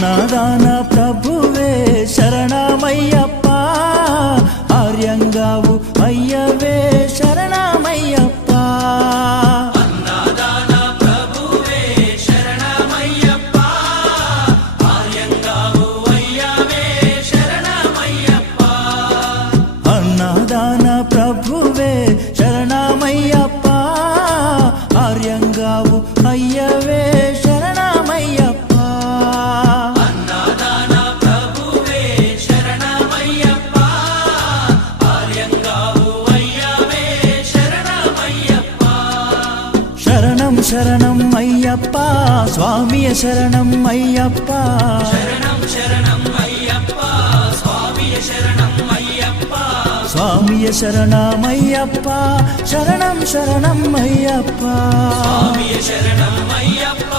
అన్నదాన ప్రభువే శరణమయ్యప్ప, ఆర్యంగావు అయ్యవే శరణమయ్యప్ప. అన్నదాన ప్రభువే శరణమయ్యప్ప, ఆర్యంగావు అయ్యవే శరణమయ్యప్ప. అన్నదాన ప్రభువే శరణమయ్యప్ప, ఆర్యంగావు అయ్యవే శరణమయ్యప్ప. అన్నదాన ప్రభువే శరణమయ్యప్ప, ఆర్యంగావు అయ్యవే శరణమయ్యప్ప. శరణం శరణం అయ్యప్ప, స్వామియ శరణం అయ్యప్ప. శరణం శరణం అయ్యప్ప, స్వామియ శరణం అయ్యప్ప. స్వామియ శరణమయ్యప్ప, శరణం శరణం అయ్యప్ప. స్వామియ శరణం అయ్యప్ప.